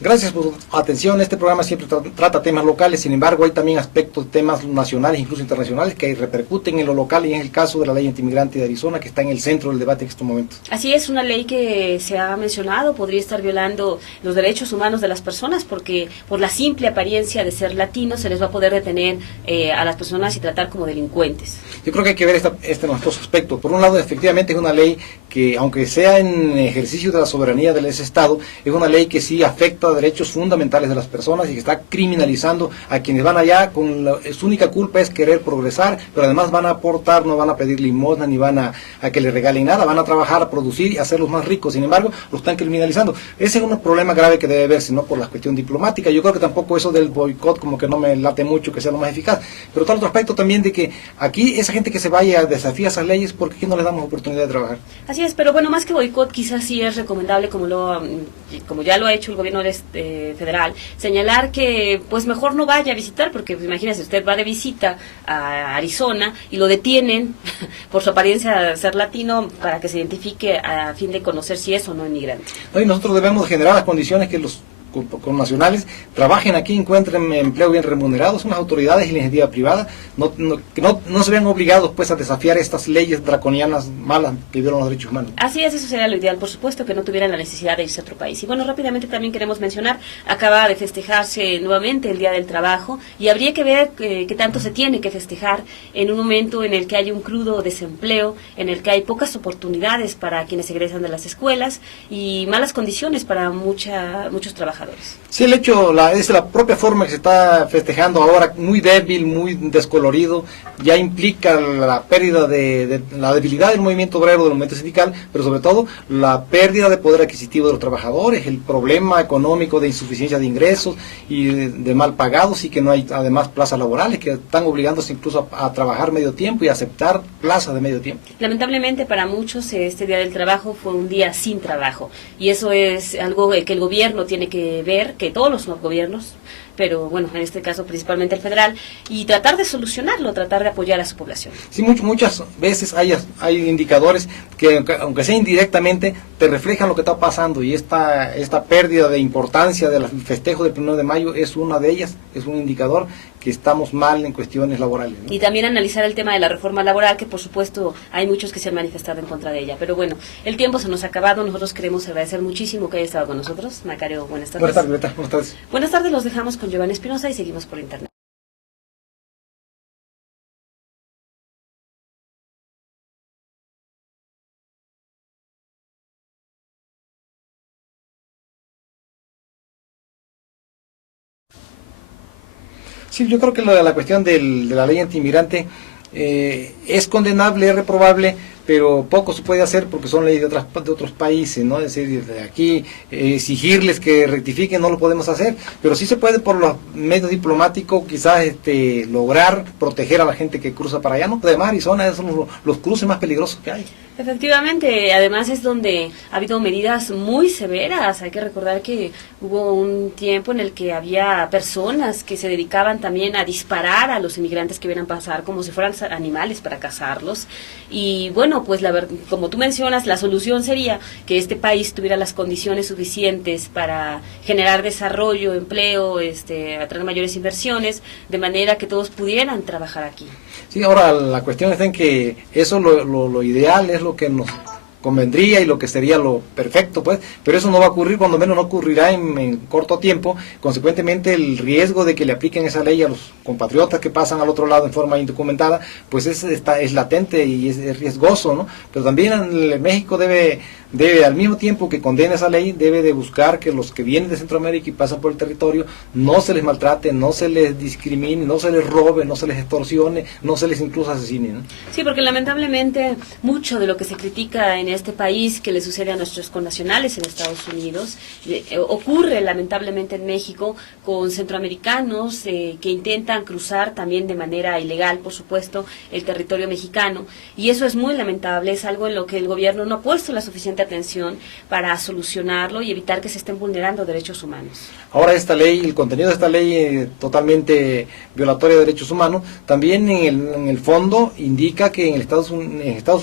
Gracias por su atención. Este programa siempre trata temas locales, sin embargo hay también aspectos, temas nacionales, incluso internacionales, que repercuten en lo local, y en el caso de la ley antimigrante de Arizona, que está en el centro del debate en estos momentos. Así es, una ley que se ha mencionado podría estar violando los derechos humanos de las personas, porque por la simple apariencia de ser latinos se les va a poder detener a las personas y tratar como delincuentes. Yo creo que hay que ver estos dos aspectos. Por un lado, efectivamente es una ley que, aunque sea en ejercicio de la soberanía de ese Estado, es una ley que sí afecta derechos fundamentales de las personas y que está criminalizando a quienes van allá su única culpa es querer progresar, pero además van a aportar, no van a pedir limosna ni van a que les regalen nada, van a trabajar, a producir y a hacerlos más ricos. Sin embargo, lo están criminalizando. Ese es un problema grave que debe verse, no por la cuestión diplomática. Yo creo que tampoco eso del boicot como que no me late mucho que sea lo más eficaz, pero todo otro aspecto también de que aquí esa gente que se vaya desafía esas leyes, porque aquí no les damos oportunidad de trabajar. Así es, pero bueno, más que boicot, quizás sí es recomendable, como ya lo ha hecho el gobierno federal, señalar que pues mejor no vaya a visitar, porque pues, imagínese, usted va de visita a Arizona y lo detienen por su apariencia de ser latino para que se identifique a fin de conocer si es o no inmigrante. No, y nosotros debemos generar las condiciones que los connacionales trabajen aquí, encuentren empleo bien remunerado. Son las autoridades y la iniciativa privada que no se vean obligados pues a desafiar estas leyes draconianas malas que violan los derechos humanos. Así es, eso sería lo ideal, por supuesto, que no tuvieran la necesidad de irse a otro país. Y bueno, rápidamente también queremos mencionar, acaba de festejarse nuevamente el Día del Trabajo, y habría que ver qué tanto se tiene que festejar en un momento en el que hay un crudo desempleo, en el que hay pocas oportunidades para quienes egresan de las escuelas y malas condiciones para muchos trabajadores. Sí, el hecho, es la propia forma que se está festejando ahora, muy débil, muy descolorido, ya implica la pérdida de la debilidad del movimiento obrero, del movimiento sindical, pero sobre todo la pérdida de poder adquisitivo de los trabajadores, el problema económico de insuficiencia de ingresos y de mal pagados, y que no hay además plazas laborales, que están obligándose incluso a trabajar medio tiempo y a aceptar plazas de medio tiempo. Lamentablemente para muchos este Día del Trabajo fue un día sin trabajo, y eso es algo que el gobierno tiene que ver, que todos los gobiernos, pero bueno, en este caso principalmente el federal, y tratar de solucionarlo, tratar de apoyar a su población. Sí, muchas veces hay indicadores que, aunque sea indirectamente, te reflejan lo que está pasando, y esta pérdida de importancia del festejo del 1 de mayo es una de ellas, es un indicador que estamos mal en cuestiones laborales, ¿no? Y también analizar el tema de la reforma laboral, que por supuesto hay muchos que se han manifestado en contra de ella. Pero bueno, el tiempo se nos ha acabado. Nosotros queremos agradecer muchísimo que haya estado con nosotros. Macario, buenas tardes. Buenas tardes, Beta. Buenas tardes. Buenas tardes, los dejamos con Giovanni Espinosa y seguimos por internet. Sí, yo creo que la cuestión de la ley antimigrante es condenable, es reprobable, pero poco se puede hacer porque son leyes de otros países, ¿no? Es decir, de aquí exigirles que rectifiquen no lo podemos hacer, pero sí se puede por los medios diplomáticos quizás lograr proteger a la gente que cruza para allá, ¿no? Además, Arizona son los cruces más peligrosos que hay. Efectivamente, además es donde ha habido medidas muy severas. Hay que recordar que hubo un tiempo en el que había personas que se dedicaban también a disparar a los inmigrantes que vieran pasar como si fueran animales para cazarlos. Y bueno, pues como tú mencionas, la solución sería que este país tuviera las condiciones suficientes para generar desarrollo, empleo, atraer mayores inversiones, de manera que todos pudieran trabajar aquí. Sí, ahora la cuestión está en que eso lo ideal es lo que nos convendría y lo que sería lo perfecto, pues, pero eso no va a ocurrir, cuando menos no ocurrirá en corto tiempo. Consecuentemente, el riesgo de que le apliquen esa ley a los compatriotas que pasan al otro lado en forma indocumentada, pues es latente y es riesgoso, ¿no? Pero también México debe, al mismo tiempo que condena esa ley, debe de buscar que los que vienen de Centroamérica y pasan por el territorio no se les maltrate, no se les discrimine, no se les robe, no se les extorsione, no se les incluso asesine, ¿no? Sí, porque lamentablemente mucho de lo que se critica en este país que le sucede a nuestros connacionales en Estados Unidos ocurre lamentablemente en México con centroamericanos que intentan cruzar también de manera ilegal, por supuesto, el territorio mexicano, y eso es muy lamentable, es algo en lo que el gobierno no ha puesto la suficiente atención para solucionarlo y evitar que se estén vulnerando derechos humanos. Ahora esta ley, el contenido de esta ley totalmente violatoria de derechos humanos, también en el fondo indica que en Estados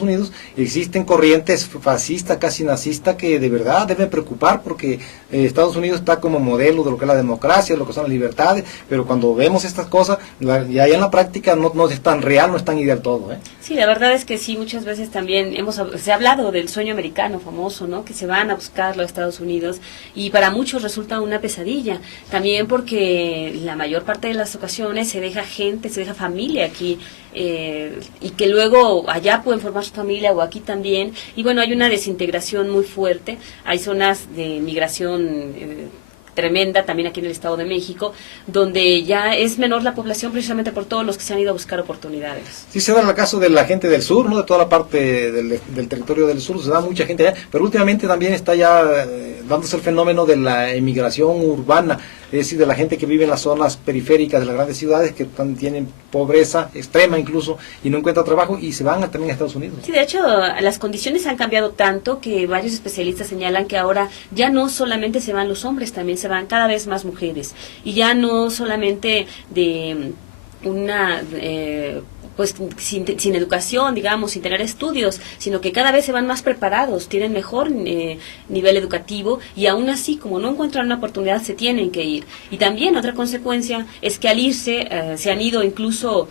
Unidos existen corrientes valores fascistas, casi nazistas, que de verdad deben preocupar, porque Estados Unidos está como modelo de lo que es la democracia, de lo que son las libertades, pero cuando vemos estas cosas, ya en la práctica no es tan real, no es tan ideal todo. Sí, la verdad es que sí, muchas veces también se ha hablado del sueño americano famoso, ¿no? Que se van a buscarlo a Estados Unidos, y para muchos resulta una pesadilla, también porque la mayor parte de las ocasiones se deja gente, se deja familia aquí, y que luego allá pueden formar su familia o aquí también, y bueno, hay una desintegración muy fuerte, hay zonas de migración tremenda también aquí en el Estado de México, donde ya es menor la población precisamente por todos los que se han ido a buscar oportunidades. Sí, se da el caso de la gente del sur, ¿no? De toda la parte del territorio del sur, se da mucha gente allá, pero últimamente también está ya dándose el fenómeno de la emigración urbana, es decir, de la gente que vive en las zonas periféricas de las grandes ciudades, que tienen pobreza extrema incluso, y no encuentran trabajo, y se van también a Estados Unidos. Sí, de hecho, las condiciones han cambiado tanto que varios especialistas señalan que ahora ya no solamente se van los hombres, también se van cada vez más mujeres, y ya no solamente de una pues sin educación, digamos, sin tener estudios, sino que cada vez se van más preparados, tienen mejor nivel educativo, y aún así, como no encuentran una oportunidad, se tienen que ir. Y también otra consecuencia es que al irse, se han ido incluso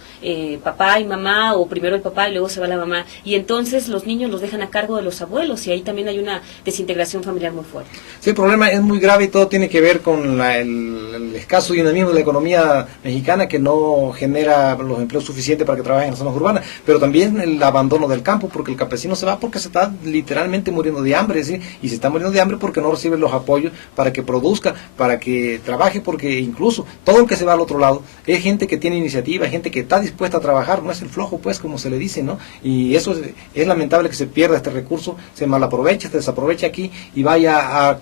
papá y mamá, o primero el papá y luego se va la mamá, y entonces los niños los dejan a cargo de los abuelos, y ahí también hay una desintegración familiar muy fuerte. Sí, el problema es muy grave, y todo tiene que ver con el escaso dinamismo de la economía mexicana, que no genera los empleos suficientes para que trabajen en las zonas urbanas, pero también el abandono del campo, porque el campesino se va porque se está literalmente muriendo de hambre, ¿sí? Y se está muriendo de hambre porque no recibe los apoyos para que produzca, para que trabaje, porque incluso todo el que se va al otro lado es gente que tiene iniciativa, gente que está dispuesta a trabajar, no es el flojo, pues, como se le dice, ¿no? Y eso es lamentable, que se pierda este recurso, se malaproveche, se desaproveche aquí y vaya a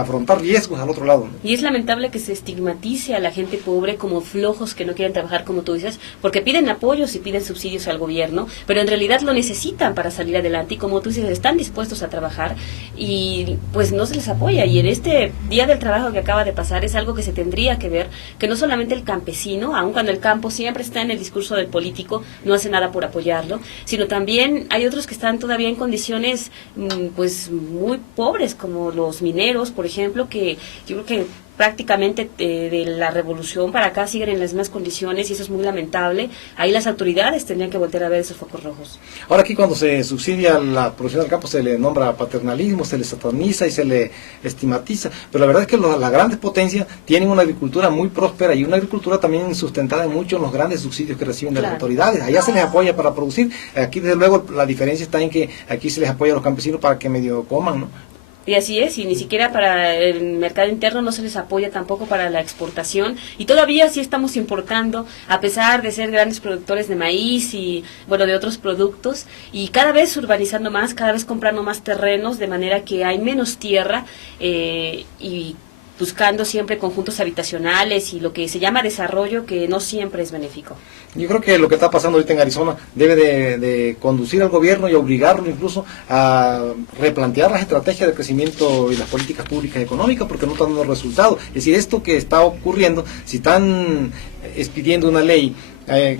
afrontar riesgos al otro lado, ¿no? Y es lamentable que se estigmatice a la gente pobre como flojos que no quieren trabajar, como tú dices, porque piden apoyos y piden subsidios al gobierno, pero en realidad lo necesitan para salir adelante, y como tú dices, están dispuestos a trabajar y pues no se les apoya. Y en este Día del Trabajo que acaba de pasar es algo que se tendría que ver, que no solamente el campesino, aun cuando el campo siempre está en el discurso del político, no hace nada por apoyarlo, sino también hay otros que están todavía en condiciones pues muy pobres, como los mineros, por ejemplo, que yo creo que prácticamente de la revolución para acá siguen en las mismas condiciones, y eso es muy lamentable. Ahí las autoridades tendrían que voltear a ver esos focos rojos. Ahora, aquí cuando se subsidia la producción del campo se le nombra paternalismo, se le sataniza y se le estigmatiza, pero la verdad es que las grandes potencias tienen una agricultura muy próspera, y una agricultura también sustentada en mucho en los grandes subsidios que reciben de las autoridades. Allá se les apoya para producir, aquí desde luego la diferencia está en que aquí se les apoya a los campesinos para que medio coman, ¿no? Y así es, y ni siquiera para el mercado interno no se les apoya tampoco para la exportación, y todavía sí estamos importando, a pesar de ser grandes productores de maíz y, bueno, de otros productos, y cada vez urbanizando más, cada vez comprando más terrenos, de manera que hay menos tierra, y buscando siempre conjuntos habitacionales y lo que se llama desarrollo, que no siempre es benéfico. Yo creo que lo que está pasando ahorita en Arizona debe de conducir al gobierno y obligarlo incluso a replantear las estrategias de crecimiento y las políticas públicas económicas, porque no están dando resultados. Es decir, esto que está ocurriendo, si están expidiendo una ley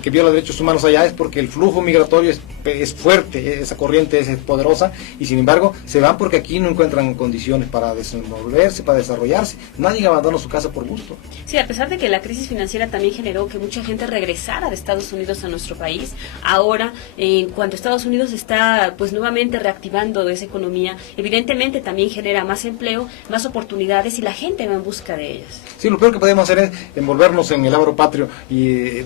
que viola derechos humanos allá, es porque el flujo migratorio es fuerte, esa corriente es poderosa, y sin embargo se van porque aquí no encuentran condiciones para desenvolverse, para desarrollarse. Nadie abandona su casa por gusto. Sí, a pesar de que la crisis financiera también generó que mucha gente regresara de Estados Unidos a nuestro país, ahora en cuanto Estados Unidos está pues nuevamente reactivando esa economía, evidentemente también genera más empleo, más oportunidades, y la gente va en busca de ellas. Sí, lo peor que podemos hacer es envolvernos en el abro patrio y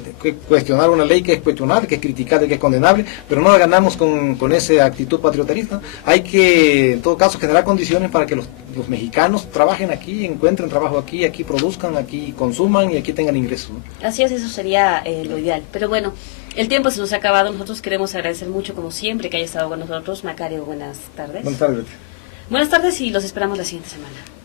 cuestionar una ley que es cuestionable, que es criticable, que es condenable, pero no la ganamos con esa actitud patriotarista. Hay que, en todo caso, generar condiciones para que los mexicanos trabajen aquí, encuentren trabajo aquí, aquí produzcan, aquí consuman y aquí tengan ingresos, ¿no? Así es, eso sería lo ideal. Pero bueno, el tiempo se nos ha acabado. Nosotros queremos agradecer mucho, como siempre, que haya estado con nosotros. Macario, buenas tardes. Buenas tardes. Buenas tardes, y los esperamos la siguiente semana.